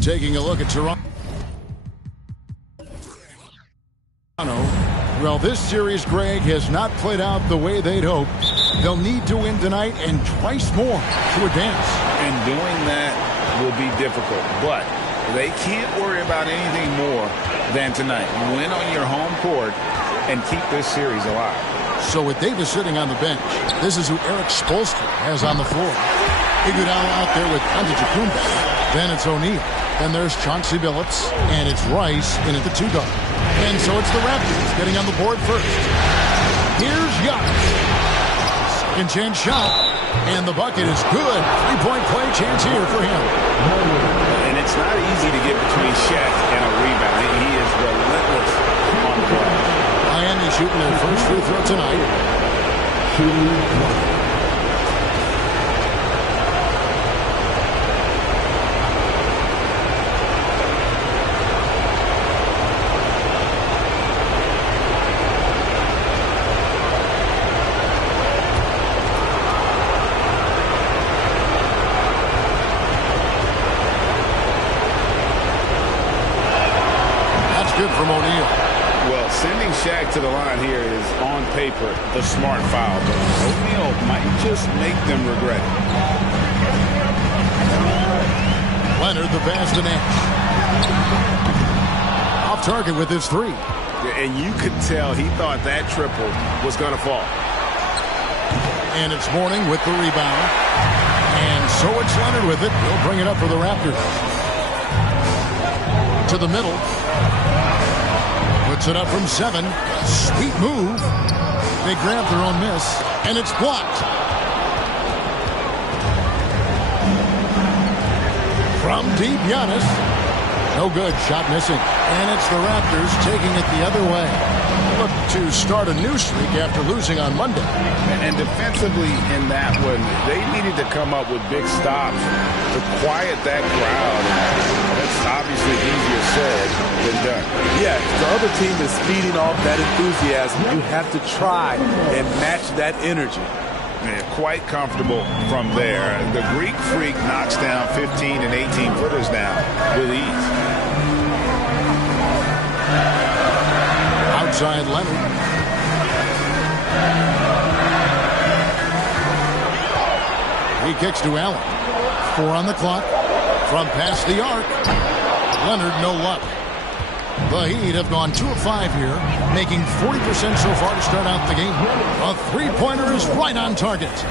Taking a look at Toronto. Well, this series, Greg, has not played out the way they'd hoped. They'll need to win tonight and twice more to advance. And doing that will be difficult, but they can't worry about anything more than tonight. Win on your home court and keep this series alive. So with Davis sitting on the bench, this is who Eric Spoelstra has on the floor. Iguodala out there with Antetokounmpo. Then it's O'Neal. Then there's Chauncey Billups, and it's Rice in at the 2 guard. And so it's the Raptors getting on the board first. Here's Giannis. Second chance shot, and the bucket is good. 3-point play chance here for him. And it's not easy to get between Shaq and a rebound. He is relentless on the glass. Miami shooting their first free throw tonight. Good from O'Neal. Well, sending Shaq to the line here is, on paper, the smart foul. But O'Neal might just make them regret it. Leonard, the pass to Nash. Off target with his 3. And you could tell he thought that triple was going to fall. And it's Mourning with the rebound. And so it's Leonard with it. He'll bring it up for the Raptors. To the middle. Puts it up from 7. Sweet move. They grab their own miss, and it's blocked. From deep, Giannis. No good. Shot missing. And it's the Raptors taking it the other way. Look to start a new streak after losing on Monday. And defensively in that one, they needed to come up with big stops to quiet that crowd. That's obviously easier said than done. Yeah, the other team is feeding off that enthusiasm. You have to try and match that energy. Yeah, quite comfortable from there. The Greek Freak knocks down 15 and 18 footers now with ease. Outside Leonard. He kicks to Allen. 4 on the clock. From past the arc. Leonard, no luck. The Heat have gone 2 of 5 here, making 40% so far to start out the game. A 3-pointer is right on target.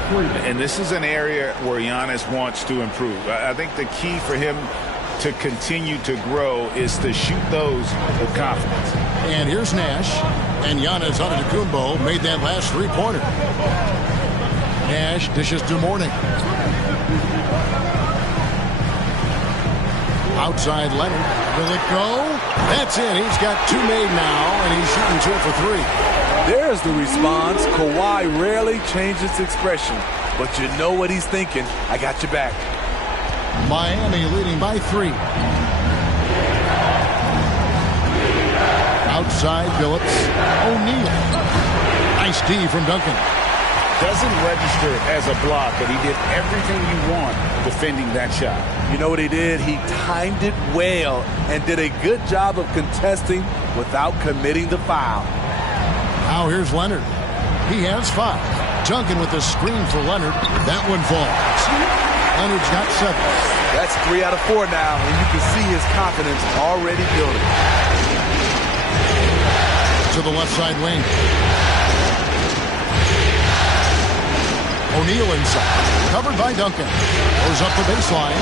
And this is an area where Giannis wants to improve. I think the key for him to continue to grow is to shoot those with confidence. And here's Nash. And Giannis Antetokounmpo made that last three-pointer. Nash dishes to Mourning. Outside Leonard. Will it go? That's it. He's got two made now, and he's shooting 2 for 3. There's the response. Kawhi rarely changes expression, but you know what he's thinking. I got your back. Miami leading by 3. Outside Phillips. O'Neal. Nice D from Duncan. Doesn't register as a block, but he did everything you want defending that shot. You know what he did? He timed it well and did a good job of contesting without committing the foul. Now here's Leonard. He has 5. Duncan with the screen for Leonard. That one falls. Leonard's got 7. That's 3 out of 4 now, and you can see his confidence already building. To the left side wing. O'Neal inside. Covered by Duncan. Goes up the baseline.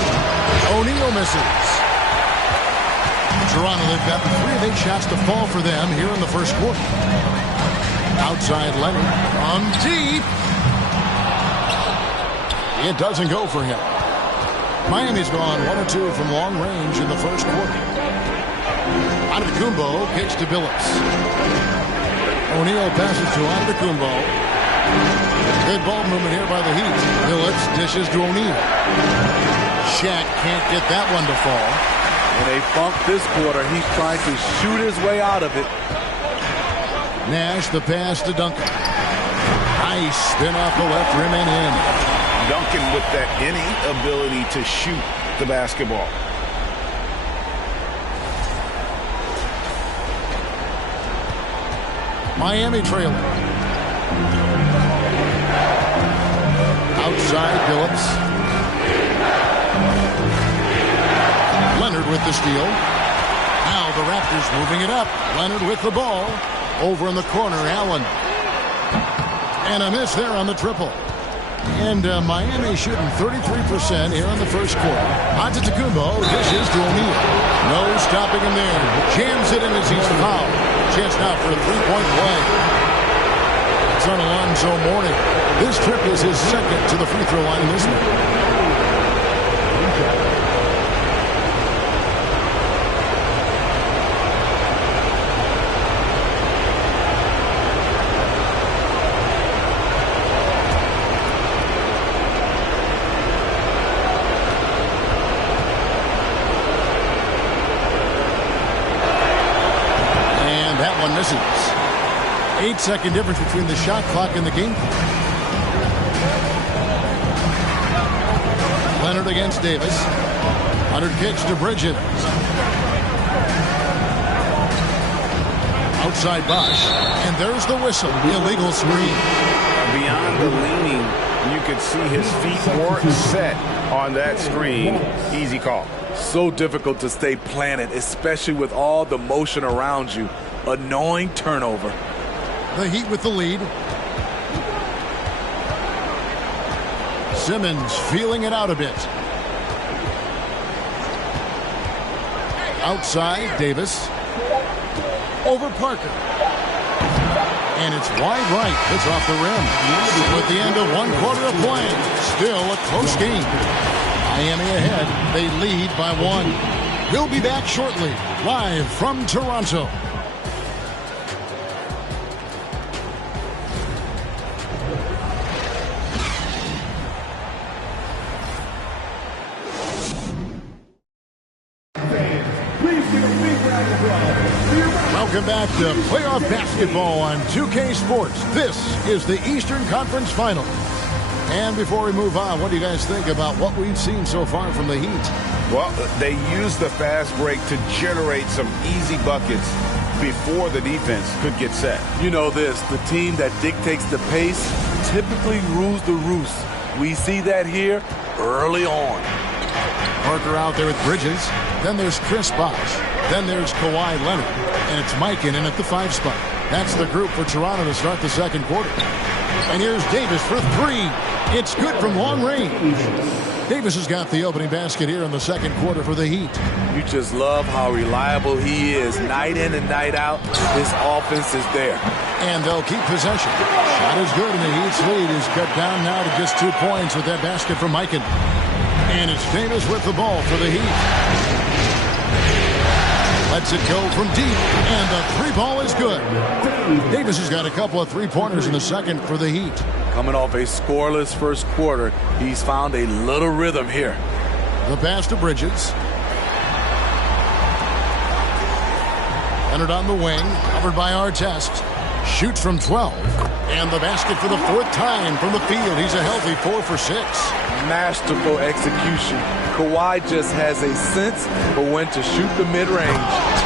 O'Neal misses. Toronto, they've gotten 3 of 8 shots to fall for them here in the first quarter. Outside Leonard. From deep. It doesn't go for him. Miami's gone 1 or 2 from long range in the first quarter. Antetokounmpo kicks to Billups. O'Neal passes to Antetokounmpo. Good ball movement here by the Heat. Billups dishes to O'Neal. Shaq can't get that one to fall. In a funk this quarter, he's trying to shoot his way out of it. Nash the pass to Duncan. Nice spin off the left rim and in. Duncan with that innate ability to shoot the basketball. Miami trailing. Outside Billups. Leonard with the steal. Now the Raptors moving it up. Leonard with the ball. Over in the corner, Allen. And a miss there on the triple. And Miami shooting 33% here in the first quarter. Antetokounmpo dishes to O'Neal. No stopping him there. Jams it in as he's fouled. Chance now for a three-point play. It's on Alonzo Mourning. This trip is his second to the free throw line in this one. Misses. 8-second difference between the shot clock and the game clock. Leonard against Davis. Leonard kicks to Bridges. Outside Bosh. And there's the whistle. Illegal screen. Beyond the leaning, you could see his feet weren't set on that screen. Easy call. So difficult to stay planted, especially with all the motion around you. Annoying turnover. The Heat with the lead. Simmons feeling it out a bit. Outside, Davis. Over Parker. And it's wide right. It's off the rim. With the end of one quarter of play. Still a close game. Miami ahead. They lead by 1. We'll be back shortly. Live from Toronto. Welcome back to playoff basketball on 2K Sports. This is the Eastern Conference Finals. And before we move on, what do you guys think about what we've seen so far from the Heat? Well, they used the fast break to generate some easy buckets before the defense could get set. You know this, the team that dictates the pace typically rules the roost. We see that here early on. Parker out there with Bridges. Then there's Chris Bosh. Then there's Kawhi Leonard. And it's Mike in at the 5 spot. That's the group for Toronto to start the second quarter. And here's Davis for 3. It's good from long range. Davis has got the opening basket here in the second quarter for the Heat. You just love how reliable he is. Night in and night out, his offense is there. And they'll keep possession. Shot is good, and the Heat's lead is cut down now to just 2 points with that basket from Mikan. And it's Davis with the ball for the Heat. Lets it go from deep, and the three ball is good. Davis has got a couple of three-pointers in the second for the Heat. Coming off a scoreless first quarter, he's found a little rhythm here. The pass to Bridges. Entered on the wing, covered by Artest. Shoots from 12. And the basket for the 4th time from the field. He's a healthy 4 for 6. Masterful execution. Kawhi just has a sense for when to shoot the mid-range.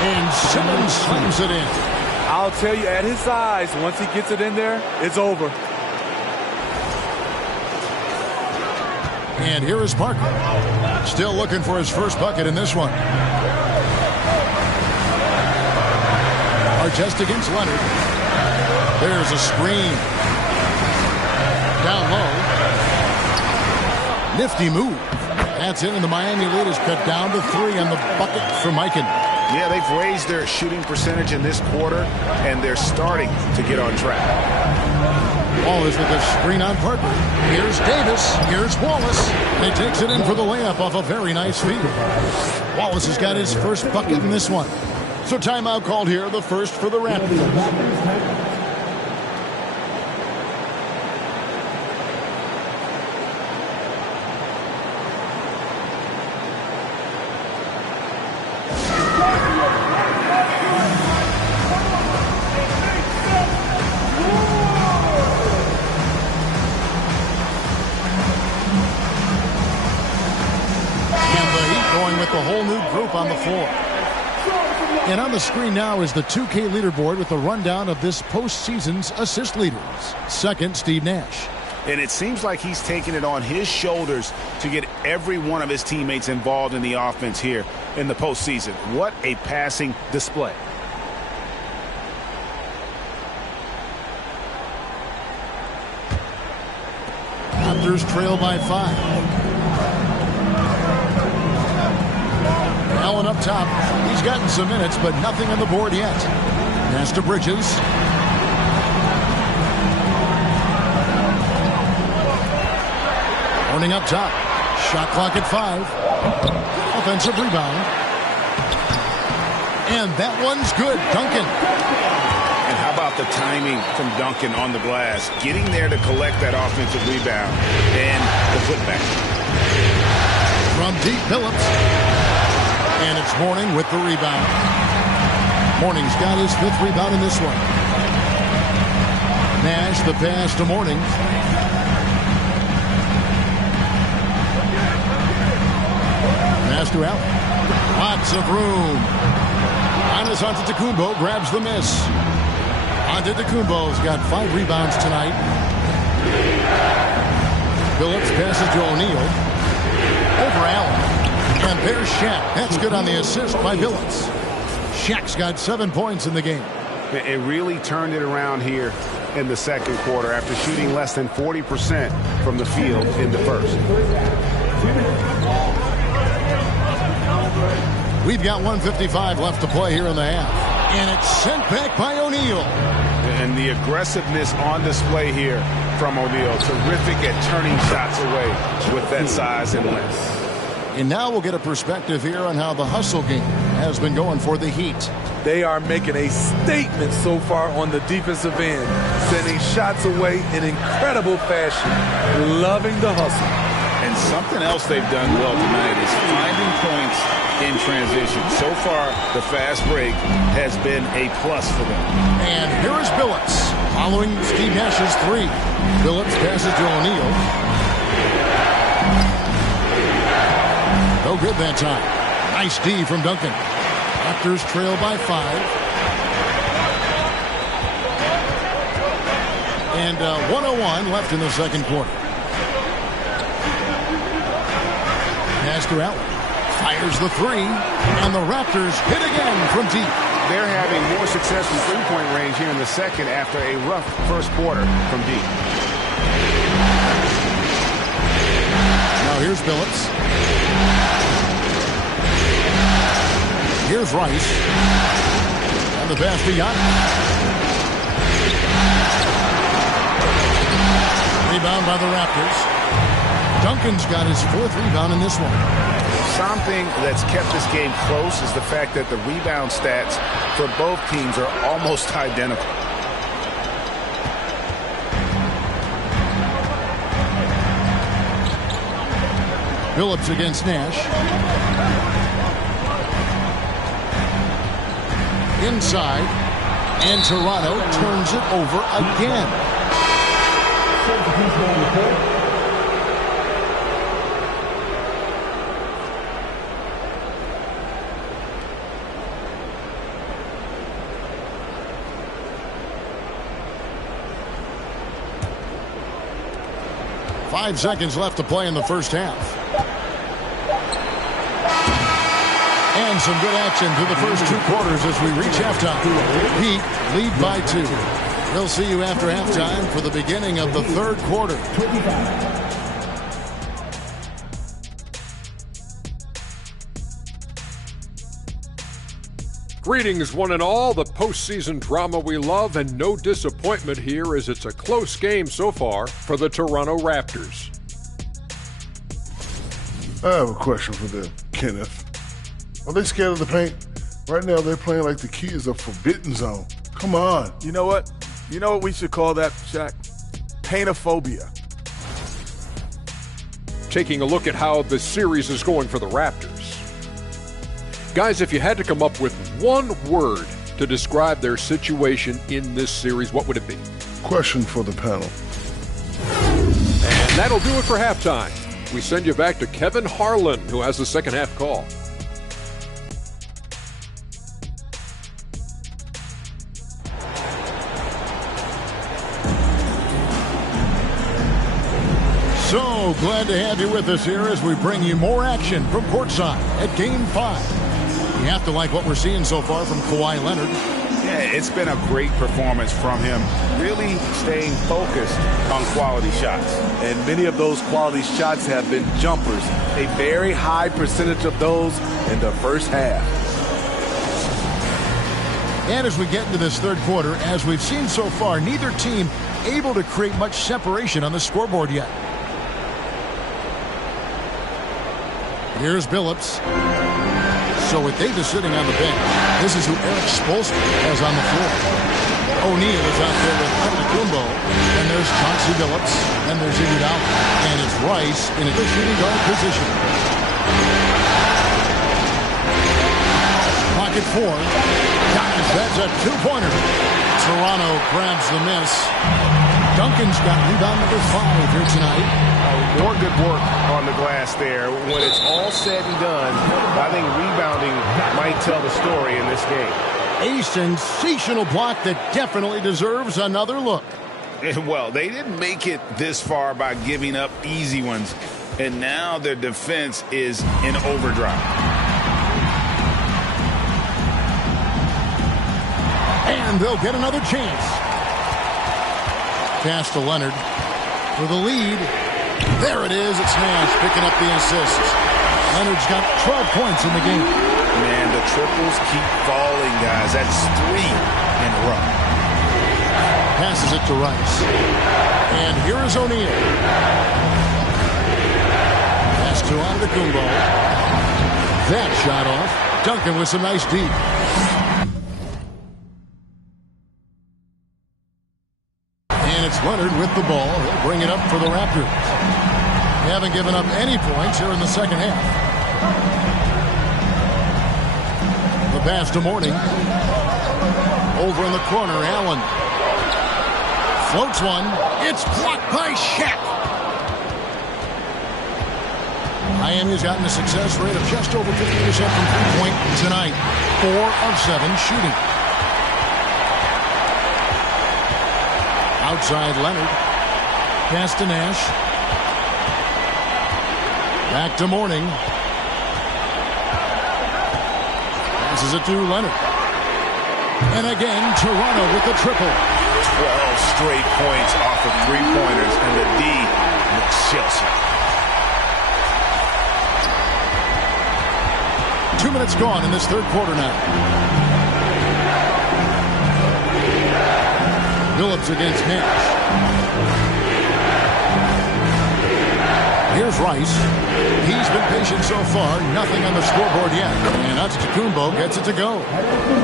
And Simmons slams it in. I'll tell you, at his size, once he gets it in there, it's over. And here is Parker. Still looking for his first bucket in this one. Artest against Leonard. There's a screen. Down low. Nifty move. That's it, and the Miami lead is cut down to 3 on the bucket for Mikan. Yeah, they've raised their shooting percentage in this quarter, and they're starting to get on track. Wallace with a screen on Parker. Here's Davis. Here's Wallace. And he takes it in for the layup off a very nice feed. Wallace has got his first bucket in this one. So timeout called here, the first for the Raptors. With the whole new group on the floor. And on the screen now is the 2K leaderboard with a rundown of this postseason's assist leaders. Second, Steve Nash. And it seems like he's taking it on his shoulders to get every one of his teammates involved in the offense here in the postseason. What a passing display. Raptors trail by 5. Allen up top. He's gotten some minutes, but nothing on the board yet. Pass to Bridges. Horning up top. Shot clock at 5. Offensive rebound. And that one's good. Duncan. And how about the timing from Duncan on the glass? Getting there to collect that offensive rebound and the putback. From deep, Phillips. And it's Mourning with the rebound. Mourning's got his 5th rebound in this one. Nash, the pass to Mourning. Pass to Allen. Lots of room. Giannis Antetokounmpo grabs the miss. Antetokounmpo's got 5 rebounds tonight. Phillips passes to O'Neal. Over Allen. And there's Shaq. That's good on the assist by Phillips. Shaq's got 7 points in the game. It really turned it around here in the second quarter after shooting less than 40% from the field in the first. We've got 1:55 left to play here in the half. And it's sent back by O'Neal. And the aggressiveness on display here from O'Neal. Terrific at turning shots away with that size and length. And now we'll get a perspective here on how the hustle game has been going for the Heat. They are making a statement so far on the defensive end, sending shots away in incredible fashion, loving the hustle. And something else they've done well tonight is finding points in transition. So far, the fast break has been a plus for them. And here is Phillips following Steve Nash's 3. Phillips passes to O'Neal. No good that time. Nice D from Duncan. Raptors trail by 5. And 1:01 left in the second quarter. Pass to Allen. Fires the 3. And the Raptors hit again from deep. They're having more success from three-point range here in the second after a rough first quarter from deep. Now Now here's Billups. Here's Rice. And the pass to Giannis. Rebound by the Raptors. Duncan's got his 4th rebound in this one. Something that's kept this game close is the fact that the rebound stats for both teams are almost identical. Billups against Nash. Inside. And Toronto turns it over again. 5 seconds left to play in the first half. And some good action through the first 2 quarters as we reach halftime. Heat lead by 2. We'll see you after halftime for the beginning of the 3rd quarter. Greetings, one and all. The postseason drama we love, and no disappointment here as it's a close game so far for the Toronto Raptors. I have a question for them, Kenneth. Are they scared of the paint? Right now, they're playing like the key is a forbidden zone. Come on. You know what? You know what we should call that, Shaq? Paintophobia. Taking a look at how the series is going for the Raptors. Guys, if you had to come up with one word to describe their situation in this series, what would it be? Question for the panel. And that'll do it for halftime. We send you back to Kevin Harlan, who has the second half call. So glad to have you with us here as we bring you more action from courtside at Game 5. You have to like what we're seeing so far from Kawhi Leonard. Yeah, it's been a great performance from him, really staying focused on quality shots. And many of those quality shots have been jumpers. A very high percentage of those in the first half. And as we get into this 3rd quarter, as we've seen so far, neither team able to create much separation on the scoreboard yet. Here's Billups. So with Davis sitting on the bench, this is who Eric Spoelstra has on the floor. O'Neal is out there with Antetokounmpo, and there's Chauncey Billups, and there's Iguodala, and it's Rice in a shooting guard position. Pocket 4. Giannis, that's a 2-pointer. Toronto grabs the miss. Duncan's got rebound number 5 here tonight. More good work on the glass there. When it's all said and done, I think rebounding might tell the story in this game. A sensational block that definitely deserves another look. Well, they didn't make it this far by giving up easy ones, and now their defense is in overdrive. And they'll get another chance. Pass to Leonard for the lead. There it is. It's Nash picking up the assist. Leonard's got 12 points in the game. Man, the triples keep falling, guys. That's 3 in a row. Passes it to Rice. And here is O'Neal. Pass to Antetokounmpo. That shot off. Duncan with some nice D. And it's Leonard with the ball. He'll bring it up for the Raptors. They haven't given up any points here in the second half. The pass to Mourning. Over in the corner, Allen. Floats one. It's blocked by Shaq. Miami's gotten a success rate of just over 50% from three-point tonight. 4 of 7 shooting. Outside Leonard. Pass to Nash. Back to Mourning. Passes it to Leonard. And again, Toronto with the triple. 12 straight points off of 3-pointers, and the D looks Chelsea. 2 minutes gone in this third quarter now. Phillips against Nash. Here's Rice. He's been patient so far. Nothing on the scoreboard yet. And Antetokounmpo gets it to go.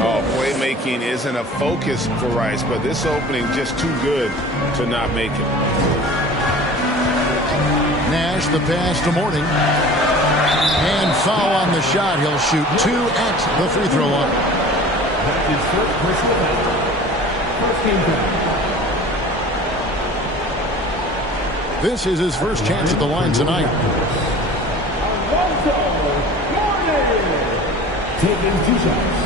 Oh, playmaking isn't a focus for Rice, but this opening just too good to not make it. Nash, the pass to Morning. And foul on the shot. He'll shoot 2 at the free throw line. This is his first chance at the line tonight. Taking 2 shots.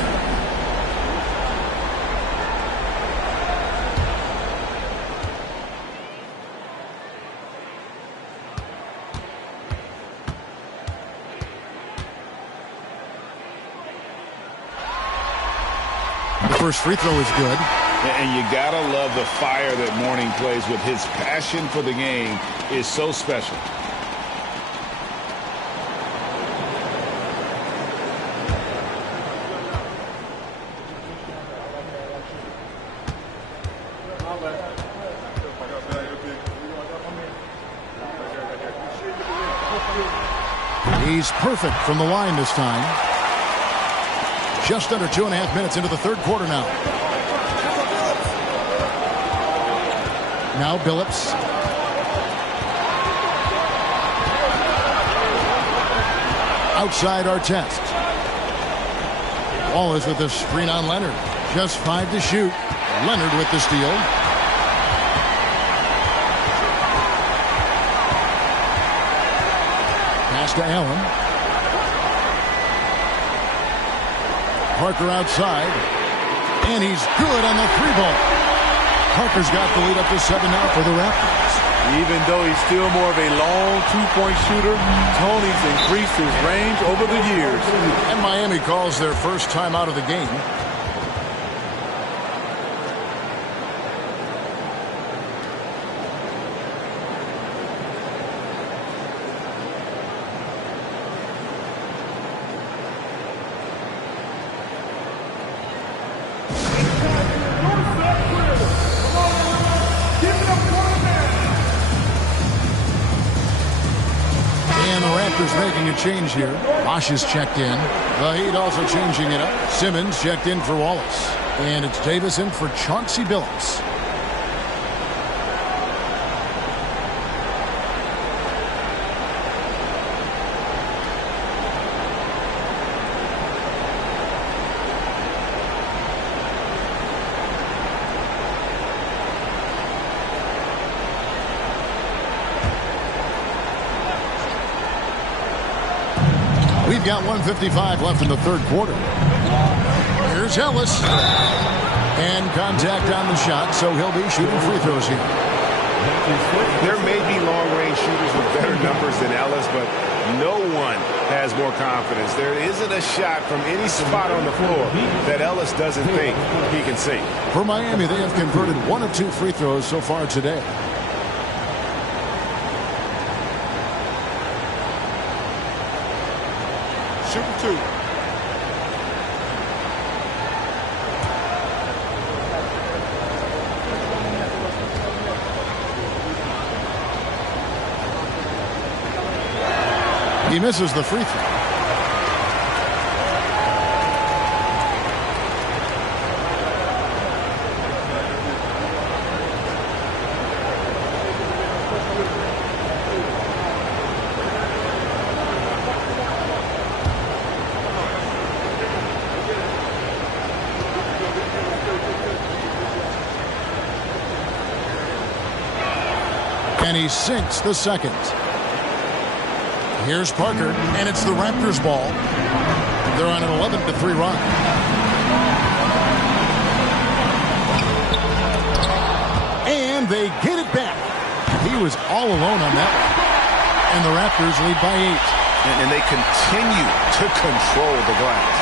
The first free throw is good. And you gotta love the fire that Morning plays with. His passion for the game is so special. He's perfect from the line this time. Just under 2.5 minutes into the third quarter now. Now Billups. Outside Artest. Wallace with the screen on Leonard. Just 5 to shoot. Leonard with the steal. Pass to Allen. Parker outside. And he's good on the 3-ball. Parker's got the lead up to 7 now for the Raptors. Even though he's still more of a long two-point shooter, Tony's increased his range over the years. And Miami calls their first time out of the game. Making a change here. Bosch is checked in. The Heat also changing it up. Simmons checked in for Wallace. And it's Davison for Chauncey Billups. We've got 1:55 left in the third quarter. Here's Ellis. And contact on the shot, so he'll be shooting free throws here. There may be long-range shooters with better numbers than Ellis, but no one has more confidence. There isn't a shot from any spot on the floor that Ellis doesn't think he can sink. For Miami, they have converted 1 of 2 free throws so far today. Shooting 2. He misses the free throw. And he sinks the second. Here's Parker, and it's the Raptors' ball. They're on an 11-3 run. And they get it back. He was all alone on that one. And the Raptors lead by 8. And they continue to control the glass.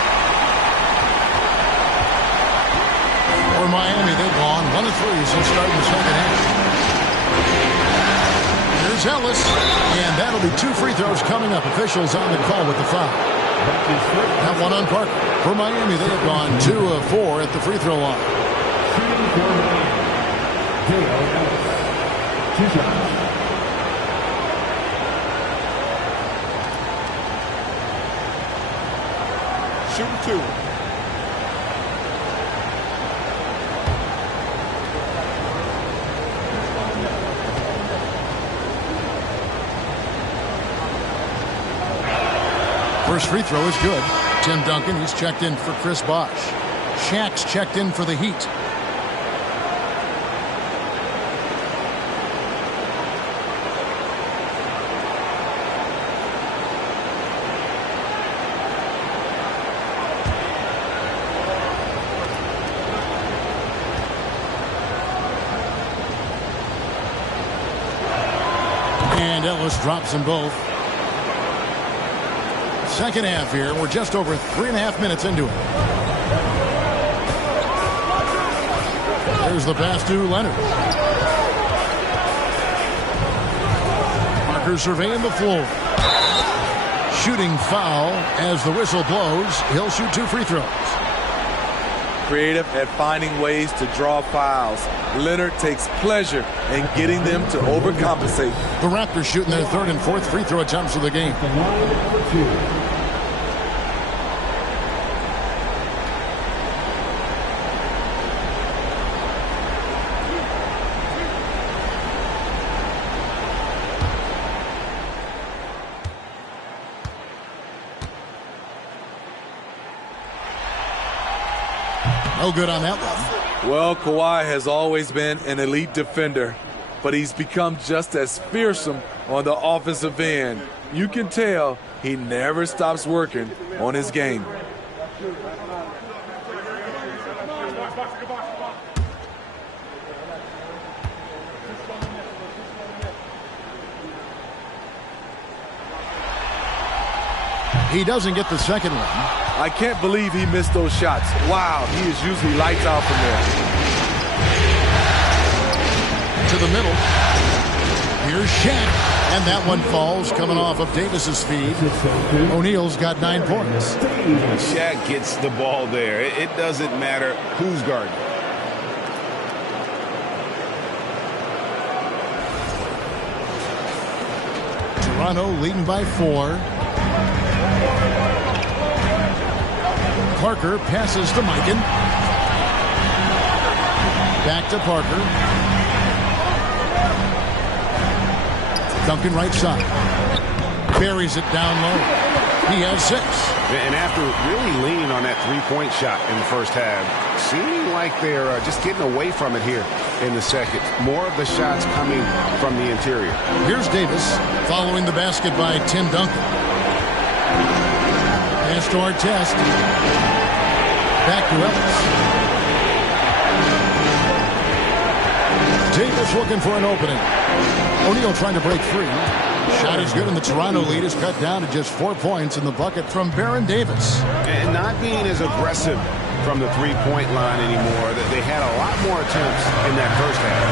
For Miami, they've gone 1 of 3 since starting the second half. Here's Ellis, and that'll be 2 free throws coming up. Officials on the call with the foul. That one on Parker. For Miami, they have gone 2 of 4 at the free throw line. Shooting for Miami, Dale Ellis. 2 shots. Shooting 2. First free throw is good. Tim Duncan, he's checked in for Chris Bosh. Shaq's checked in for the Heat. And Ellis drops them both. Second half here. We're just over 3.5 minutes into it. There's the pass to Leonard. Parker surveying the floor. Shooting foul as the whistle blows. He'll shoot 2 free throws. Creative at finding ways to draw fouls. Leonard takes pleasure in getting them to overcompensate. The Raptors shooting their 3rd and 4th free throw attempts of the game. The line number 2. No good on that one. Well, Kawhi has always been an elite defender, but he's become just as fearsome on the offensive end. You can tell he never stops working on his game. He doesn't get the second one. I can't believe he missed those shots. Wow, he is usually lights out from there. To the middle. Here's Shaq. And that one falls coming off of Davis's feed. O'Neal's got 9 points. Shaq gets the ball there. It doesn't matter who's guarding. Toronto leading by 4. Parker passes to Mikan. Back to Parker. Duncan right side. Buries it down low. He has 6. And after really leaning on that three-point shot in the first half, seeming like they're just getting away from it here in the second. More of the shots coming from the interior. Here's Davis following the basket by Tim Duncan. Pass to Artest. Back to Ellis. Davis looking for an opening. O'Neal trying to break free. Shot is good, and the Toronto lead is cut down to just 4 points in the bucket from Baron Davis. And not being as aggressive from the three-point line anymore. They had a lot more attempts in that first half.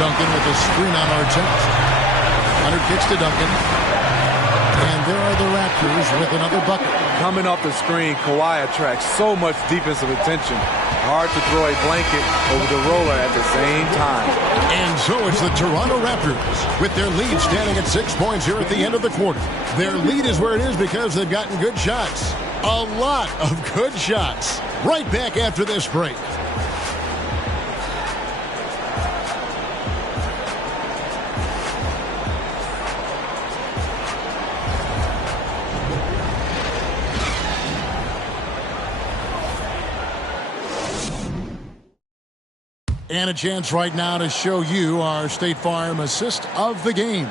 Duncan with a screen on Artest. Leonard kicks to Duncan. And there are the Raptors with another bucket. Coming off the screen, Kawhi attracts so much defensive attention. Hard to throw a blanket over the roller at the same time. And so it's the Toronto Raptors with their lead standing at 6 points here at the end of the quarter. Their lead is where it is because they've gotten good shots. A lot of good shots. Right back after this break. And a chance right now to show you our State Farm assist of the game.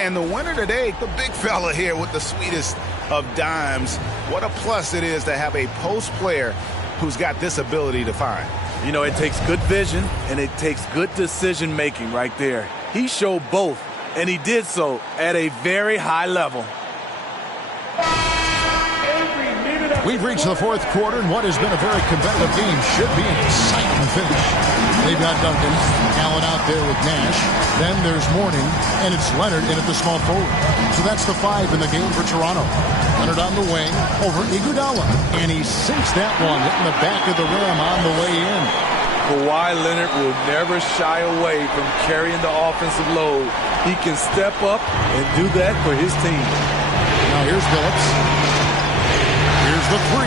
And the winner today, the big fella here with the sweetest of dimes. What a plus it is to have a post player who's got this ability to find. You know, it takes good vision and it takes good decision making right there. He showed both, and he did so at a very high level. We We've reached the fourth quarter, and what has been a very competitive game should be an exciting finish. They've got Duncan, Allen out there with Nash. Then there's Mourning, and it's Leonard in at the small forward. So that's the 5 in the game for Toronto. Leonard on the wing over Iguodala, and he sinks that one, hitting the back of the rim on the way in. Kawhi Leonard will never shy away from carrying the offensive load. He can step up and do that for his team. Now here's Phillips. Here's the 3.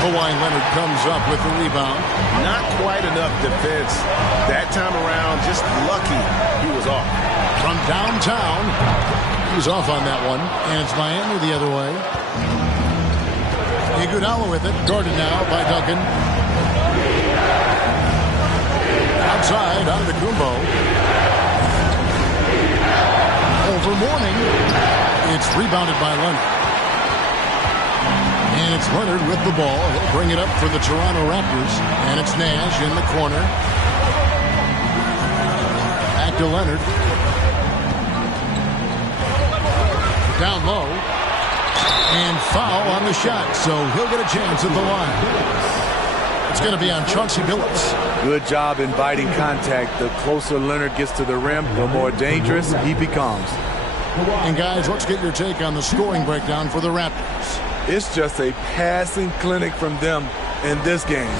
Kawhi Leonard comes up with the rebound. Not quite enough defense that time around. Just lucky he was off. From downtown, he's off on that one, and it's Miami the other way. Iguodala with it. Guarded now by Duncan. Outside, out of the Kumbo. Over Mourning. It's rebounded by Leonard. And it's Leonard with the ball. He'll bring it up for the Toronto Raptors. And it's Nash in the corner. Back to Leonard. Down low. And foul on the shot. So he'll get a chance at the line. It's going to be on Chauncey Billups. Good job inviting contact. The closer Leonard gets to the rim, the more dangerous he becomes. And guys, let's get your take on the scoring breakdown for the Raptors. It's just a passing clinic from them in this game.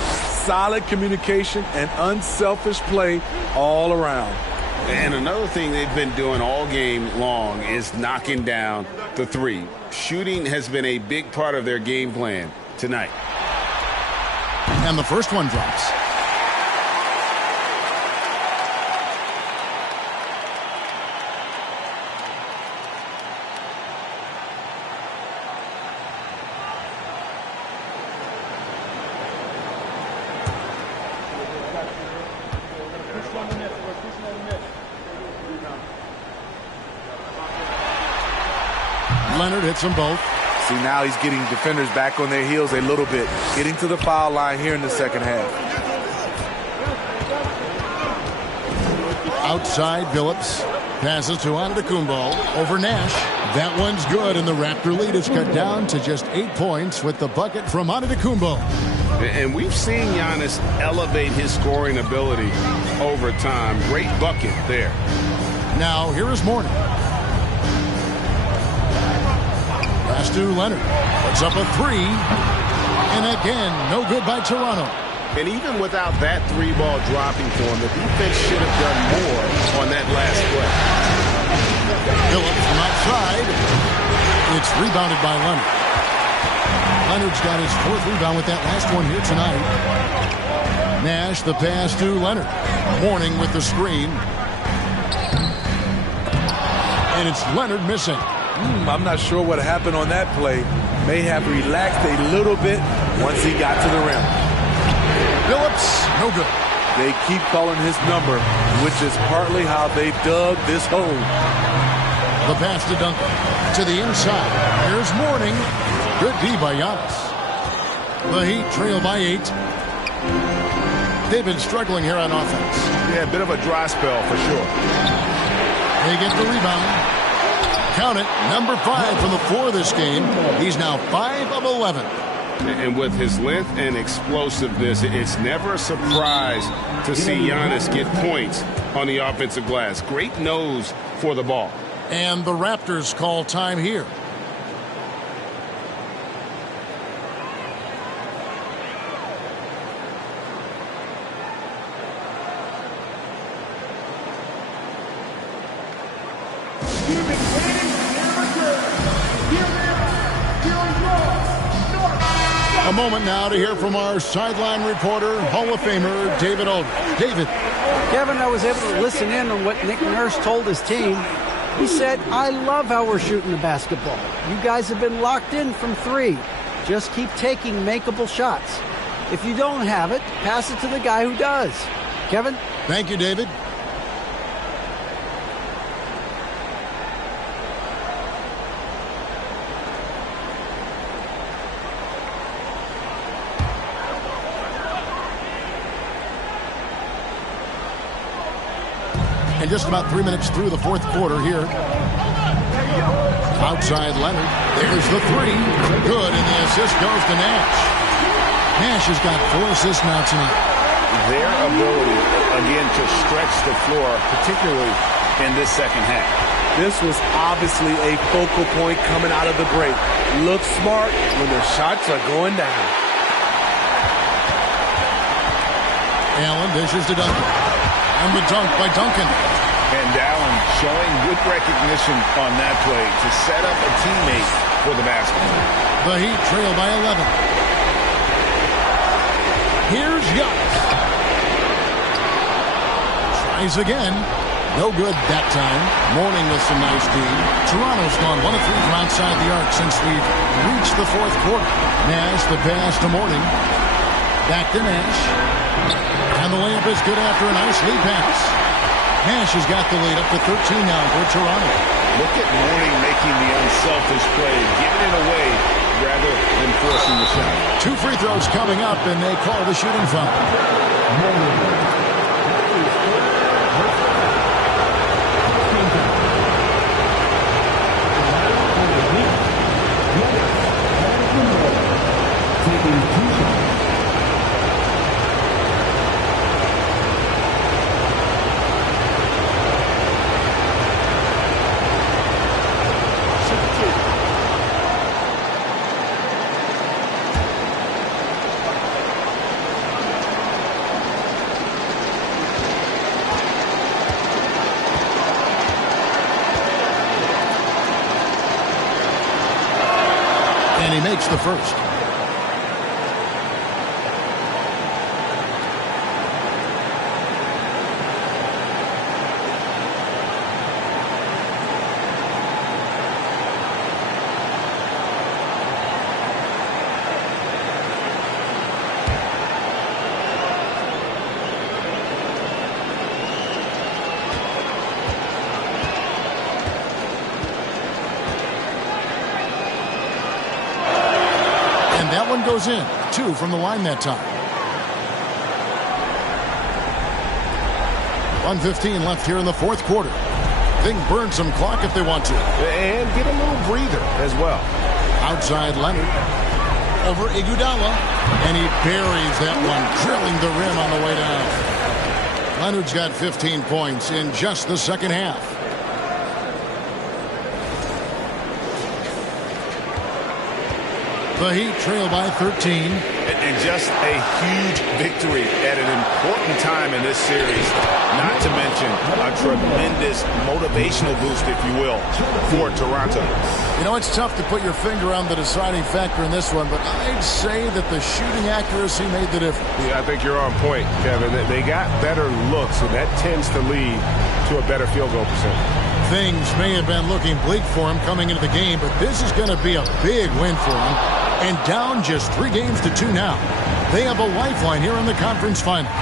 Solid communication and unselfish play all around. And another thing they've been doing all game long is knocking down the 3. Shooting has been a big part of their game plan tonight. And the first one drops. Leonard hits them both. See, now he's getting defenders back on their heels a little bit. Getting to the foul line here in the second half. Outside, Billups passes to Antetokounmpo over Nash. That one's good, and the Raptor lead is cut down to just 8 points with the bucket from Antetokounmpo. And we've seen Giannis elevate his scoring ability over time. Great bucket there. Now, here is Mourning. Pass to Leonard. Puts up a 3. And again, no good by Toronto. And even without that 3-ball dropping for him, the defense should have done more on that last play. Phillips from outside. It's rebounded by Leonard. Leonard's got his 4th rebound with that last one here tonight. Nash, the pass to Leonard. Mourning with the screen. And it's Leonard missing. I'm not sure what happened on that play. May have relaxed a little bit once he got to the rim. Phillips, no good. They keep calling his number, which is partly how they dug this hole. The pass to Duncan. To the inside. Here's Mourning. Good D by Giannis. The Heat trail by 8. They've been struggling here on offense. Yeah, a bit of a dry spell for sure. They get the rebound. Count it, number 5 from the floor this game. He's now 5 of 11. And with his length and explosiveness, it's never a surprise to see Giannis get points on the offensive glass. Great nose for the ball. And the Raptors call time here. A moment now to hear from our sideline reporter, Hall of Famer David Aldridge. David. Kevin, I was able to listen in on what Nick Nurse told his team. He said, I love how we're shooting the basketball. You guys have been locked in from 3. Just keep taking makeable shots. If you don't have it, pass it to the guy who does. Kevin? Thank you, David. And just about 3 minutes through the fourth quarter here. Outside Leonard. There's the three. Good, and the assist goes to Nash. Nash has got 4 assists now tonight. Their ability, again, to stretch the floor, particularly in this second half. This was obviously a focal point coming out of the break. Look smart when the shots are going down. Allen dishes to Duncan. And the dunk by Duncan. And Allen showing good recognition on that play to set up a teammate for the basket. The Heat trail by 11. Here's Giannis. Tries again. No good that time. Mourning with some nice D. Toronto's gone 1 of 3 from outside the arc since we've reached the fourth quarter. Nash, the pass to Mourning. Back to Nash. And the layup is good after a nice lead pass. Nash has got the lead up to 13 now for Toronto. Look at Mourning making the unselfish play, giving it away rather than forcing the shot. 2 free throws coming up, and they call the shooting foul. And he makes the first. That one goes in. 2 from the line that time. 1:15 left here in the fourth quarter. They can burn some clock if they want to. And get a little breather as well. Outside Leonard. Over Iguodala. And he buries that one, drilling the rim on the way down. Leonard's got 15 points in just the second half. The Heat trail by 13. And just a huge victory at an important time in this series. Not to mention a tremendous motivational boost, if you will, for Toronto. You know, it's tough to put your finger on the deciding factor in this one, but I'd say that the shooting accuracy made the difference. Yeah, I think you're on point, Kevin. They got better looks, and that tends to lead to a better field goal percentage. Things may have been looking bleak for him coming into the game, but this is going to be a big win for him. And down just 3 games to 2 now. They have a lifeline here in the conference finals.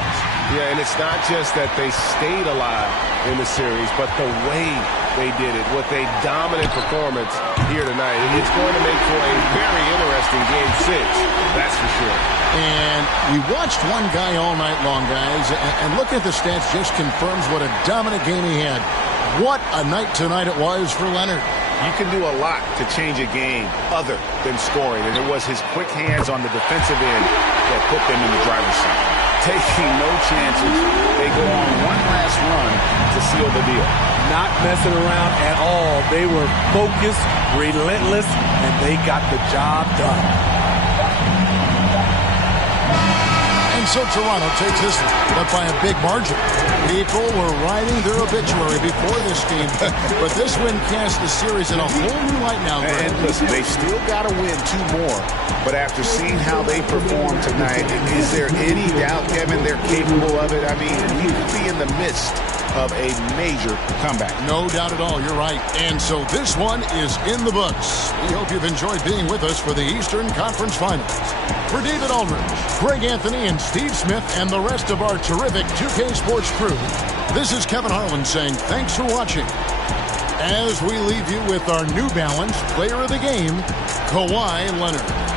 Yeah, and it's not just that they stayed alive in the series, but the way they did it with a dominant performance here tonight. It's going to make for a very interesting Game 6, that's for sure. And we watched one guy all night long, guys, and looking at the stats just confirms what a dominant game he had. What a night tonight it was for Leonard. You can do a lot to change a game other than scoring, and it was his quick hands on the defensive end that put them in the driver's seat. Taking no chances, they go on one last run to seal the deal. Not messing around at all. They were focused, relentless, and they got the job done. And so Toronto takes this one, but by a big margin. People were writing their obituary before this game, but this win casts the series in a whole new light now, Greg. And listen, they still got to win 2 more, but after seeing how they performed tonight, is there any doubt, Kevin, they're capable of it? I mean, we could be in the midst of a major comeback. No doubt at all, you're right. And so this one is in the books. We hope you've enjoyed being with us for the Eastern Conference Finals. For David Aldridge, Greg Anthony, and Steve Smith, and the rest of our terrific 2K Sports crew, this is Kevin Harlan saying thanks for watching. As we leave you with our New Balance Player of the Game, Kawhi Leonard.